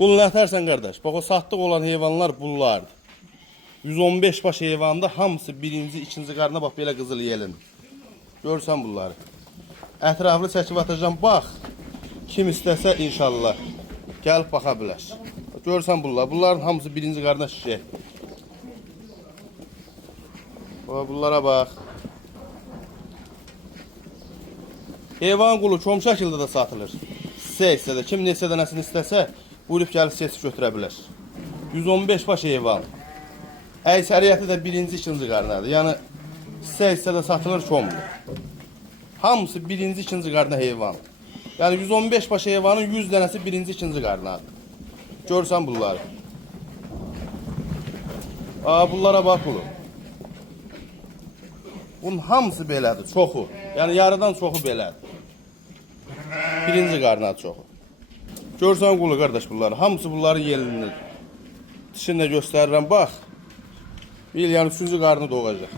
Qul nətərsən qardaş? Bax o satdıq olan heyvanlar bunlardır. 115 baş heyvanda hamısı birinci, ikinci qarına bax belə qızıl yelin. Görsən bunları. Ətraflı çəkib atacağım. Bax. Kim istəsə inşallah gəlib baxa bilər. Görsən bunlar. Bunların hamısı birinci qarına şişək. Bunlara bax. Heyvan qulu kom şəkildə də satılır. Sizə istəsə, kim neçə dənəsini istəsə, buyurub gəlib seçib götürə bilər. 115 baş heyvan. Əksəriyyəti də birinci, ikinci qarnadır. Yəni sizə istəsə satılır komdur. Hamısı birinci, ikinci qarna heyvan. Yəni 115 baş heyvanın 100 dənəsi birinci, ikinci qarnadır. Görsən bunları. Bunlara bax qulu. Bunun hamısı belədir, çoxu. Yəni yarıdan çoxu belədir. Birinci qarnadır çoxu. Görsən qulu qardaş bunları. Hamısı bunların yelinlidir. Dişini də göstərirəm, bax. Bir yəni üçüncü qarnı doğacaq.